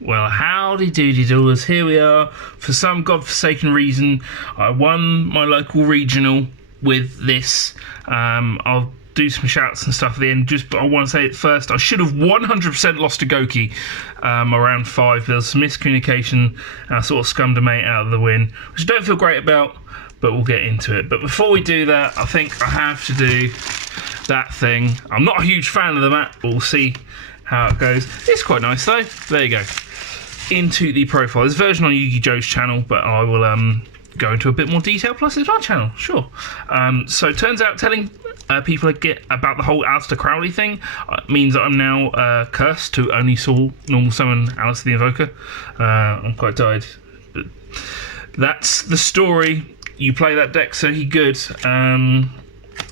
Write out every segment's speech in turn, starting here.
Well, howdy doody doodles, here we are. For some godforsaken reason, I won my local regional with this. I'll do some shouts and stuff at the end, but I want to say it first. I should have 100% lost to Goki around 5. There was some miscommunication, and I sort of scummed a mate out of the win, which I don't feel great about, but we'll get into it. But before we do that, I think I have to do that thing. I'm not a huge fan of the map, but we'll see how it goes. It's quite nice though. There you go. Into the profile. There's a version on Yugi Joe's channel, but I will go into a bit more detail. Plus, it's my channel, sure. So it turns out telling people about the whole Alister Crowley thing means that I'm now cursed to only normal summon Alister the Invoker. I'm quite tired, but that's the story. You play that deck, so he good.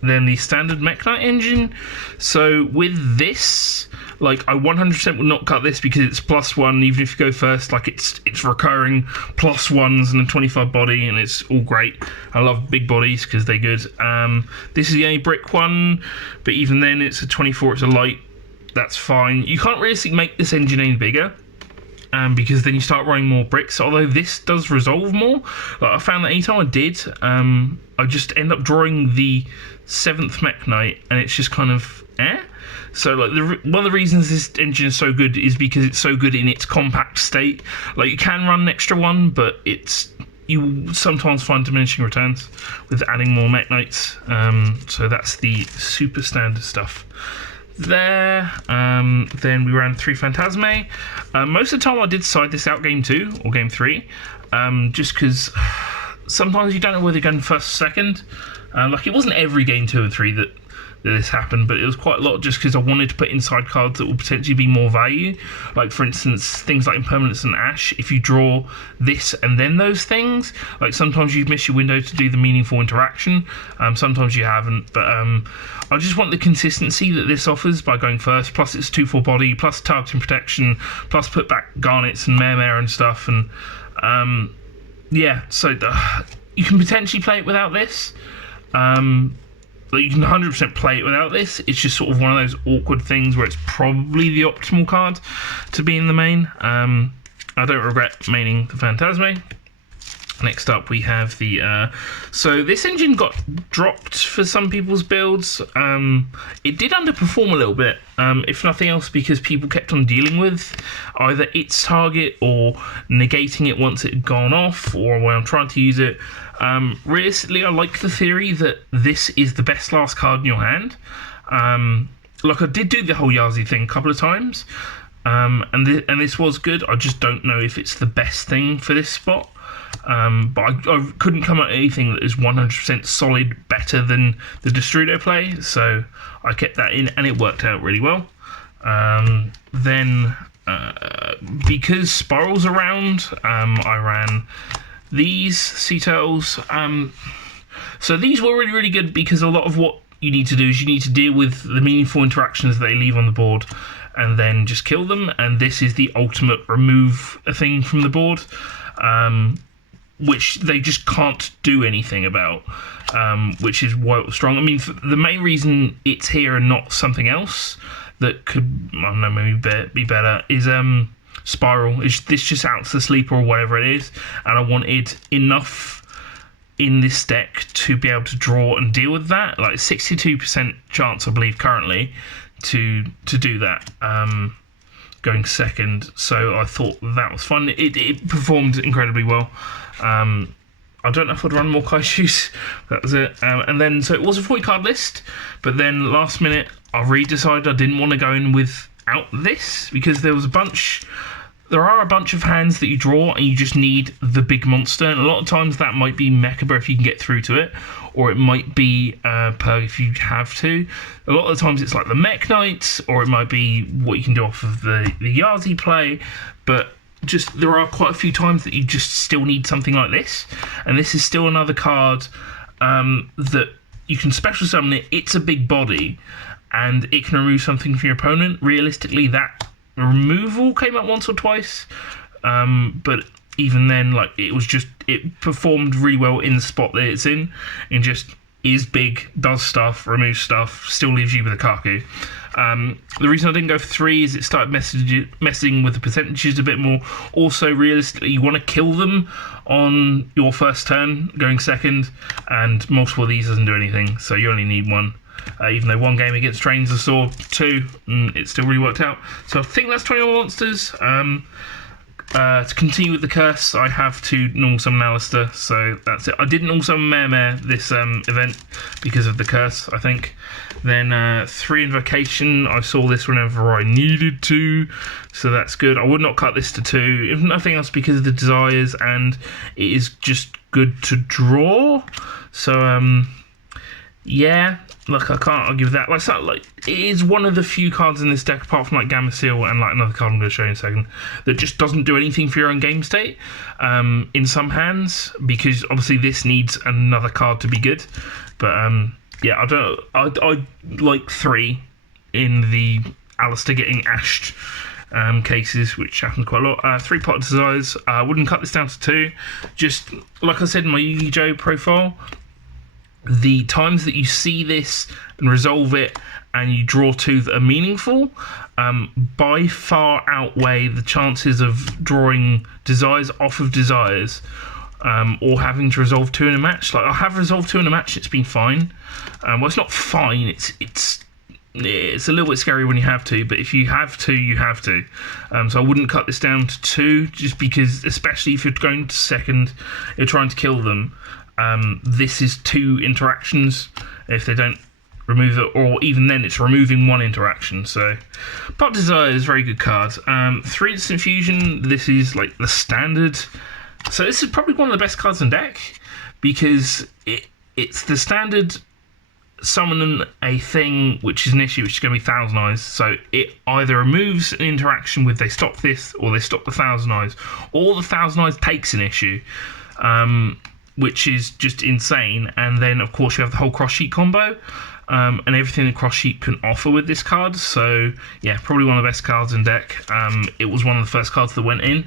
Then the standard mekk-knkght engine. So with this, like, I 100% would not cut this because it's +1, even if you go first. Like, it's recurring +1s and a 25 body, and it's all great. I love big bodies because they're good. This is the only brick one, but even then, it's a 24. It's a light. That's fine. You can't really make this engine any bigger. Because then you start running more bricks, although this does resolve more. Like, I found that anytime I did, I just end up drawing the 7th mekk-knight, and it's just kind of So, like, one of the reasons this engine is so good is because it's so good in its compact state. Like, you can run an extra one, but you sometimes find diminishing returns with adding more mekk-knights. So that's the super standard stuff there. Then we ran 3 Phantasme. Most of the time I did side this out game 2 or game 3, just because sometimes you don't know whether you're going first or second. Like, it wasn't every game 2 and 3 that this happened, but it was quite a lot just because I wanted to put inside cards that would potentially be more value. Like, for instance, things like Impermanence and Ash. If you draw this and then those things, like, sometimes you miss your window to do the meaningful interaction, sometimes you haven't, but I just want the consistency that this offers by going first, plus it's 2/4 body, plus targeting protection, plus put back garnets and mare and stuff, and yeah, so you can potentially play it without this. But you can 100% play it without this. It's just sort of one of those awkward things where it's probably the optimal card to be in the main. I don't regret maining the Phantasme. Next up we have the... so this engine got dropped for some people's builds. It did underperform a little bit, if nothing else because people kept on dealing with either its target or negating it once it had gone off, or when I'm trying to use it. Realistically, I like the theory that this is the best last card in your hand. Like, I did do the whole Yazi thing a couple of times, and this was good. I just don't know if it's the best thing for this spot. But I couldn't come up with anything that is 100% solid better than the Destrudo play, so I kept that in, and it worked out really well. Then, because Spyral's around, I ran these Sea Turtles. So these were really, really good because a lot of what you need to do is you need to deal with the meaningful interactions they leave on the board and then just kill them, and this is the ultimate remove a thing from the board. Which they just can't do anything about, which is why it was strong. I mean, the main reason it's here and not something else that could, I don't know, maybe be better is Spyral. This just outs the sleeper or whatever it is, and I wanted enough in this deck to be able to draw and deal with that. Like 62% chance, I believe, currently to do that. Going second, so I thought that was fun. It performed incredibly well. I don't know if I'd run more Kaishus. That was it. And then, so it was a 40 card list, but then last minute I decided I didn't want to go in without this because there are a bunch of hands that you draw and you just need the big monster, and a lot of times that might be mekaba if you can get through to it, or it might be Purg if you have to. A lot of the times it's like the mekk-knights, or it might be what you can do off of the Yazi play, but just there are quite a few times that you just still need something like this, and this is still another card that you can special summon it. It's a big body, and it can remove something from your opponent. Realistically, that removal came up once or twice, but even then, like, it performed really well in the spot that it's in, and just is big, does stuff, removes stuff, still leaves you with a Kaku. The reason I didn't go for 3 is it started messing with the percentages a bit more. Also, realistically, you want to kill them on your first turn, going second, and multiple of these doesn't do anything, so you only need 1. Even though 1 game against trains I saw 2, and it still really worked out. So I think that's 21 monsters. To continue with the curse, I have to normal summon Alister, so that's it. I didn't normal summon Mare this event because of the curse, I think. Then 3 invocation, I saw this whenever I needed to, so that's good. I would not cut this to 2, if nothing else because of the desires, and it is just good to draw. So yeah, like I can't argue with that. Like it is one of the few cards in this deck, apart from like Gamma Seal and like another card I'm going to show you in a second, that just doesn't do anything for your own game state in some hands, because obviously this needs another card to be good. But yeah, I like 3 in the Alister getting ashed cases, which happens quite a lot. 3 Pot of Desires. I wouldn't cut this down to 2. Just like I said in my Yu-Gi-Oh profile, the times that you see this and resolve it and you draw 2 that are meaningful by far outweigh the chances of drawing desires off of desires or having to resolve 2 in a match. Like I have resolved 2 in a match, it's been fine. Well, it's not fine, it's a little bit scary when you have to, but if you have to, you have to. So I wouldn't cut this down to 2, just because, especially if you're going to second, you're trying to kill them. This is 2 interactions if they don't remove it, or even then it's removing 1 interaction. So Pot Desire is a very good card. 3 Distant Fusion, this is like the standard. So this is probably one of the best cards in deck, because it's the standard summon a thing which is an issue, which is going to be Thousand Eyes. So it either removes an interaction with they stop this, or they stop the Thousand Eyes, or the Thousand Eyes takes an issue. Which is just insane. And then, of course, you have the whole cross sheet combo and everything the cross sheet can offer with this card. So, yeah, probably one of the best cards in deck. It was one of the first cards that went in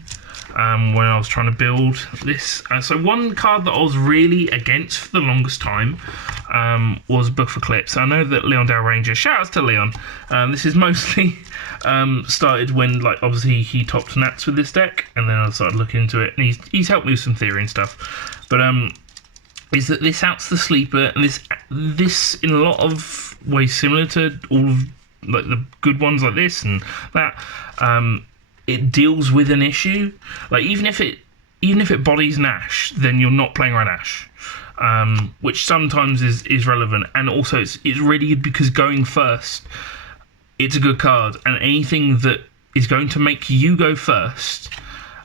when I was trying to build this. So one card that I was really against for the longest time was Book of Eclipse. I know that Leon Dale Ranger, shout outs to Leon. This is mostly started when, like, obviously he topped Nats with this deck, and then I started looking into it, and he's helped me with some theory and stuff. But is that this outs the sleeper, and this in a lot of ways similar to all of like the good ones like this and that. It deals with an issue. Like even if it bodies Nash, then you're not playing around Ash, which sometimes is relevant. And also it's really good because going first, it's a good card, and anything that is going to make you go first,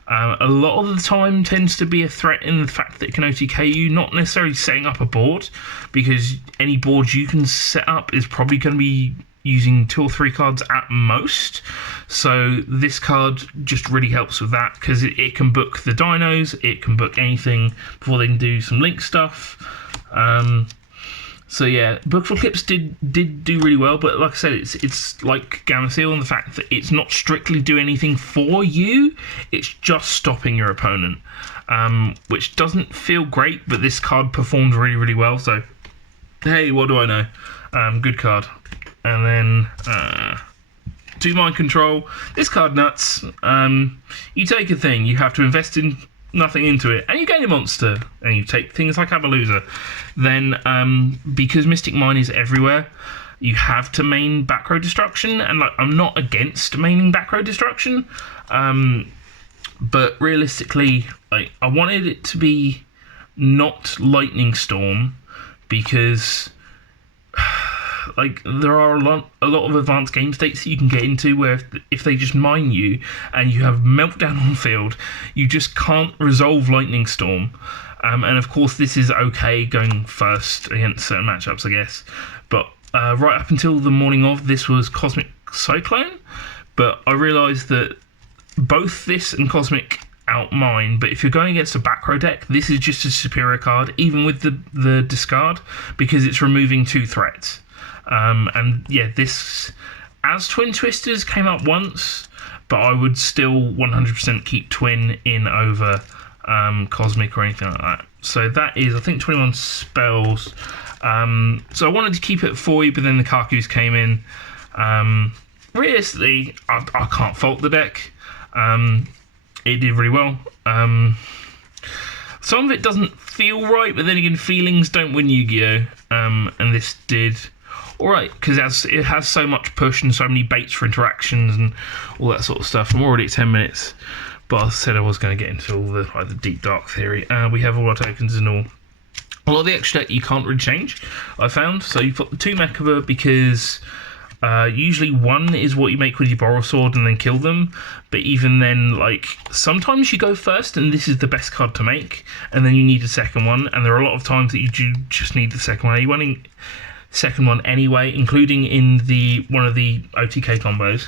a lot of the time tends to be a threat in the fact that it can OTK you, not necessarily setting up a board, because any board you can set up is probably going to be using 2 or 3 cards at most. So this card just really helps with that, because it can book the dinos, it can book anything before they can do some link stuff. So yeah, Book of Eclipse did do really well, but like I said, it's like Gamma Seal in the fact that it's not strictly do anything for you, it's just stopping your opponent, which doesn't feel great, but this card performed really, really well, so hey, what do I know? Good card. And then 2 Mind Control. This card nuts. You take a thing, you have to invest in nothing into it, and you gain a monster, and you take things like Abaluza. Then because Mystic Mine is everywhere, you have to main back row destruction, and like I'm not against maining back row destruction, but realistically, like I wanted it to be not Lightning Storm, because like there are a lot of advanced game states that you can get into where if they just mine you and you have meltdown on field, you just can't resolve Lightning Storm. And of course this is okay going first against certain matchups, I guess. But right up until the morning of, this was Cosmic Cyclone. But I realised that both this and Cosmic outmine, but if you're going against a back row deck, this is just a superior card, even with the discard, because it's removing 2 threats. And yeah, this as Twin Twisters came up once, but I would still 100% keep Twin in over Cosmic or anything like that. So that is, I think, 21 spells. So I wanted to keep it at 40, but then the Kakus came in. Realistically, I can't fault the deck. It did really well. Some of it doesn't feel right, but then again, feelings don't win Yu-Gi-Oh! And this did alright, because it has so much push and so many baits for interactions and all that sort of stuff. I'm already at 10 minutes, but I said I was going to get into all the deep dark theory. We have all our tokens and all. A lot of the extra deck you can't really change, I found. So you put the 2 mekaba because usually 1 is what you make with your borrow sword and then kill them. But even then, like, sometimes you go first and this is the best card to make, and then you need a second one. And there are a lot of times that you do just need the second one. You're running second one anyway, including in one of the OTK combos.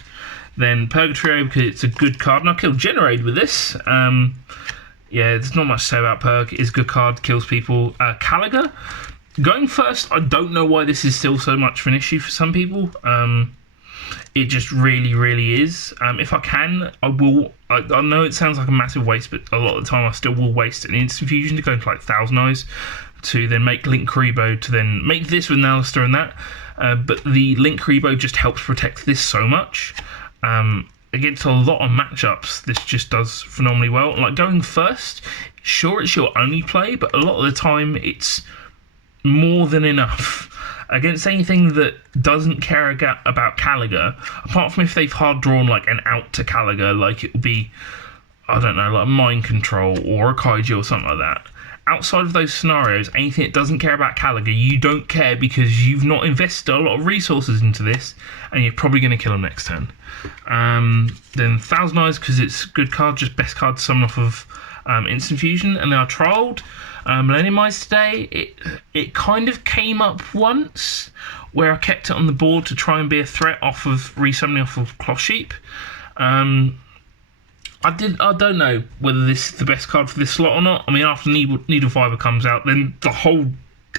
Then Purgatory, because it's a good card, and I killed Generate with this. Yeah, there's not much to say about Purg. It's a good card, kills people. Caliga, going first, I don't know why this is still so much of an issue for some people. It just really, really is. If I can, I will. I know it sounds like a massive waste, but a lot of the time I still will waste an instant fusion to go into like Thousand Eyes, to then make Link Karibo, to then make this with an Alister and that. But the Link Karibo just helps protect this so much. Against a lot of matchups, this just does phenomenally well. Like, going first, sure, it's your only play, but a lot of the time it's more than enough. Against anything that doesn't care about Caliga, apart from if they've hard drawn like an out to Caliga, like it would be, I don't know, like Mind Control or a Kaiju or something like that. Outside of those scenarios, anything that doesn't care about Caliga, you don't care because you've not invested a lot of resources into this, and you're probably going to kill them next turn. Then Thousand Eyes, because it's a good card, just best card to summon off of Instant Fusion. And then I trialled Millennium Eyes today. It kind of came up once, where I kept it on the board to try and be a threat off of resummoning off of Cloth Sheep. I don't know whether this is the best card for this slot or not. I mean, after Needle Fiber comes out, then the whole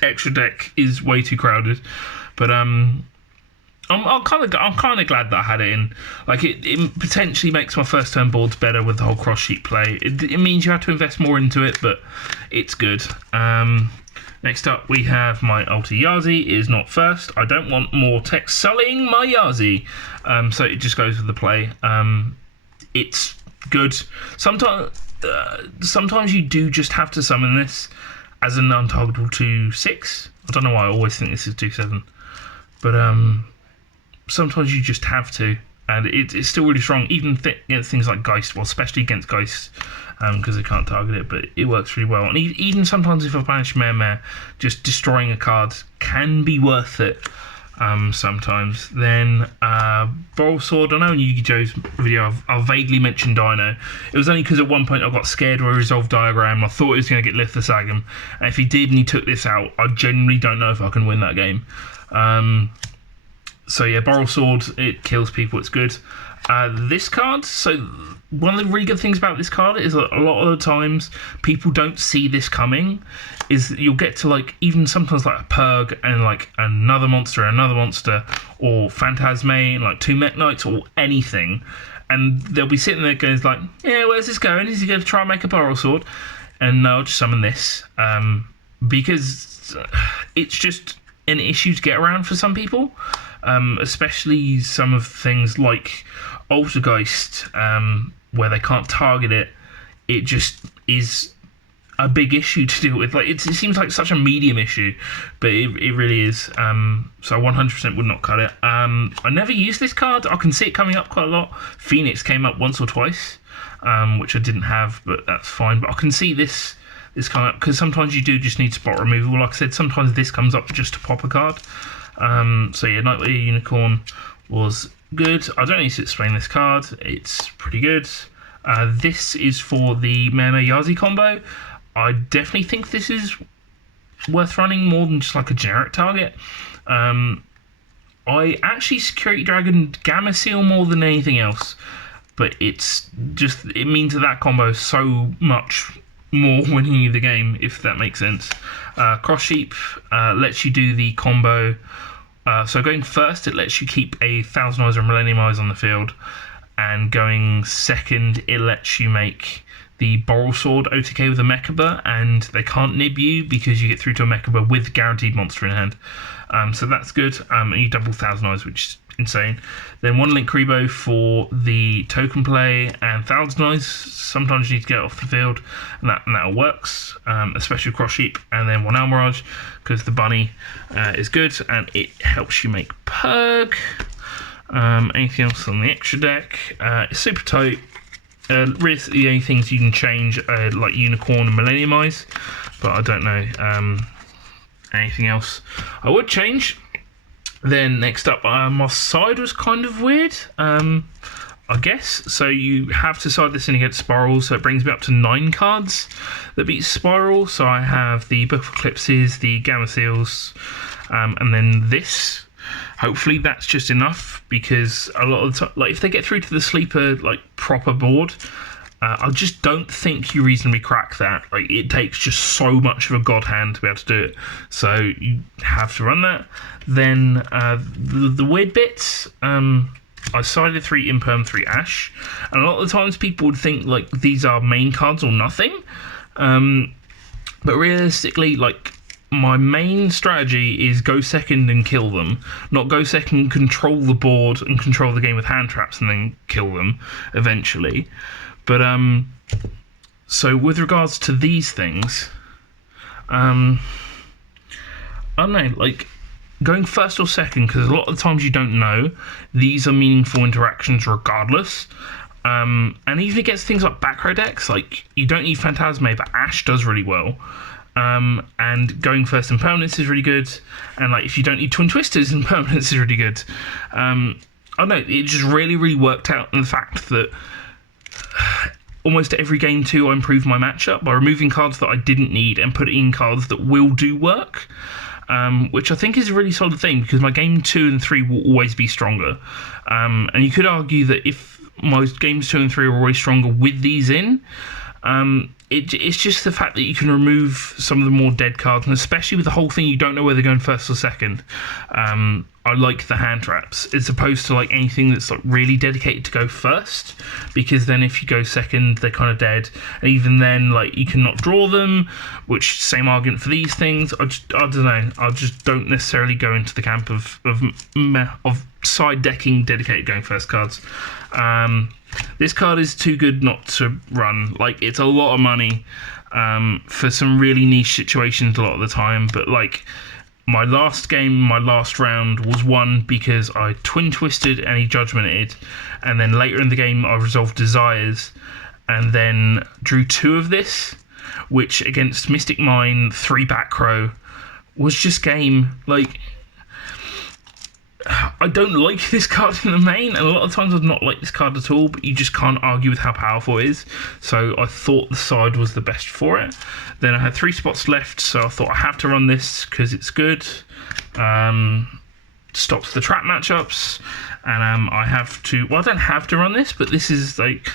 extra deck is way too crowded. But I'm kind of glad that I had it in. Like, it potentially makes my first turn boards better with the whole cross sheet play. It means you have to invest more into it, but it's good. Next up, we have my Alter Yazi is not first. I don't want more text sullying my Yazi, so it just goes with the play. It's good. Sometimes you do just have to summon this as an untargetable 2/6. I don't know why I always think this is 2/7, but sometimes you just have to, and it's still really strong, even against things like Guiest, well, especially against Guiest, because they can't target it, but it works really well. And even sometimes if I banish Mare, just destroying a card can be worth it. Sometimes. Then Borrow Sword, I know in Yu-Gi-Oh's video I've vaguely mentioned Dino. It was only because at one point I got scared where he resolved Diagram. I thought he was going to get Lithosagam, and if he did and he took this out, I genuinely don't know if I can win that game. So yeah, Borrow Sword, it kills people, it's good. This card, so one of the really good things about this card is that a lot of the times people don't see this coming. Is you'll get to, like, even sometimes like a Purg and like another monster, or Phantasme and like 2 Mekk-Knights or anything, and they'll be sitting there going like, yeah, where's this going? Is he going to try and make a Borrow Sword? And no, I'll just summon this, because it's just an issue to get around for some people, especially some of things like Altergeist, where they can't target it. It just is a big issue to deal with. Like, it seems like such a medium issue, but it really is. So 100% would not cut it. I never use this card. I can see it coming up quite a lot. Phoenix came up once or twice, which I didn't have, but that's fine. But I can see this coming up, because sometimes you do just need spot removal. Like I said, sometimes this comes up just to pop a card. So yeah, Nightly Unicorn was good. I don't need to explain this card. It's pretty good. This is for the Meme Yazi combo. I definitely think this is worth running more than just like a generic target. I actually Security Dragon Gamma Seal more than anything else, but it means that combo is so much more winning you the game, if that makes sense. Cross Sheep lets you do the combo. So going first, it lets you keep a Thousand Eyes or Millennium Eyes on the field, and going second, it lets you make the Borrow Sword OTK with a mekaba, and they can't nib you because you get through to a mekaba with guaranteed monster in hand. So that's good. And you double Thousand Eyes, which is insane. Then 1 link rebo for the token play and thousand eyes. Sometimes you need to get off the field, and that works, especially across sheep. And then 1 Almirage, because the bunny is good and it helps you make perg. Anything else on the extra deck? It's super tight. Really, the only things you can change are like Unicorn and Millennium Eyes, but I don't know anything else I would change. Then next up, my side was kind of weird, I guess. So you have to side this in against Spyral, so it brings me up to 9 cards that beat Spyral. So I have the Book of Eclipses, the Gamma Seals, and then this. Hopefully that's just enough, because a lot of the time, like if they get through to the sleeper like proper board, I just don't think you reasonably crack that. Like it takes just so much of a god hand to be able to do it. So you have to run that. Then the weird bits, I sided 3 Imperm, 3 Ash, and a lot of the times people would think like these are main cards or nothing, but realistically, like my main strategy is go second and kill them, not go second, control the board and control the game with hand traps and then kill them eventually. But so with regards to these things, I don't know, like going first or second, because a lot of the times you don't know, these are meaningful interactions regardless. And even against things like back row decks, like you don't need Phantasme, but Ash does really well. And going first in permanence is really good, and like if you don't need Twin Twisters in permanence is really good. I don't know, it just really worked out in the fact that almost every game 2 I improved my matchup by removing cards that I didn't need and putting in cards that will do work, which I think is a really solid thing, because my game 2 and 3 will always be stronger. And you could argue that if my games 2 and 3 are always stronger with these in, it's just the fact that you can remove some of the more dead cards, and especially with the whole thing, you don't know whether they're going first or second. I like the hand traps as opposed to like anything that's like really dedicated to go first, because then if you go second, they're kind of dead, and even then, like you cannot draw them. Which same argument for these things. I don't know. I just don't necessarily go into the camp of side decking dedicated going first cards. This card is too good not to run. Like it's a lot of money for some really niche situations a lot of the time, but like my last game, my last round was won because I twin twisted and he judgmented, and then later in the game I resolved desires and then drew 2 of this, which against Mystic Mine 3 back row was just game. Like I don't like this card in the main, and a lot of times I've not liked this card at all, but you just can't argue with how powerful it is. So I thought the side was the best for it. Then I had 3 spots left, so I thought I have to run this because it's good. Stops the trap matchups, and I have to, well, I don't have to run this, but this is like,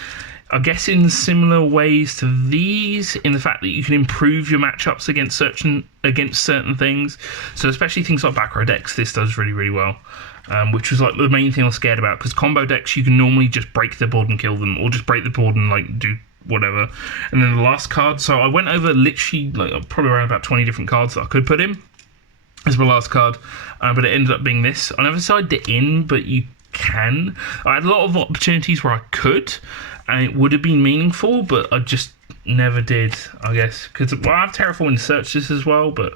I guess in similar ways to these, in the fact that you can improve your matchups against certain things. So especially things like back row decks, this does really well. Which was like the main thing I was scared about, because combo decks you can normally just break the board and kill them, or just break the board and like do whatever. And then the last card, so I went over literally like probably around about 20 different cards that I could put in as my last card, but it ended up being this. I never decided it in, but you can. I had a lot of opportunities where I could, and it would have been meaningful, but I just never did, I guess. Because I have Terraforming Search this as well, but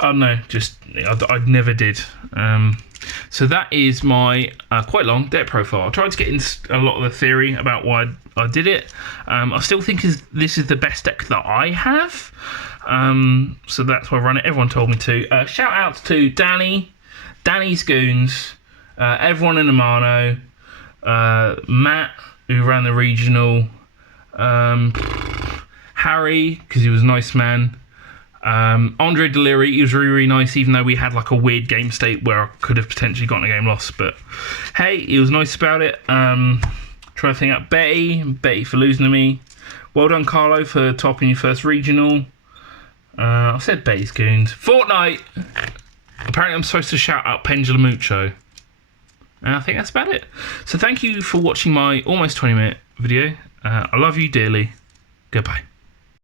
I don't know, just I never did. So that is my quite long deck profile. I tried to get in a lot of the theory about why I did it. I still think this is the best deck that I have. So that's why I run it. Everyone told me to. Shout out to Danny's Goons, everyone in Amano, Matt, who ran the regional, Harry, because he was a nice man, Andre Deliri, he was really nice, even though we had like a weird game state where I could have potentially gotten a game lost, but hey, he was nice about it. Trying to think up Betty for losing to me. Well done, Carlo, for topping your first regional. I said Betty's Goons. Fortnite! Apparently I'm supposed to shout out Pendulamucho. And I think that's about it. So thank you for watching my almost 20-minute video. I love you dearly. Goodbye.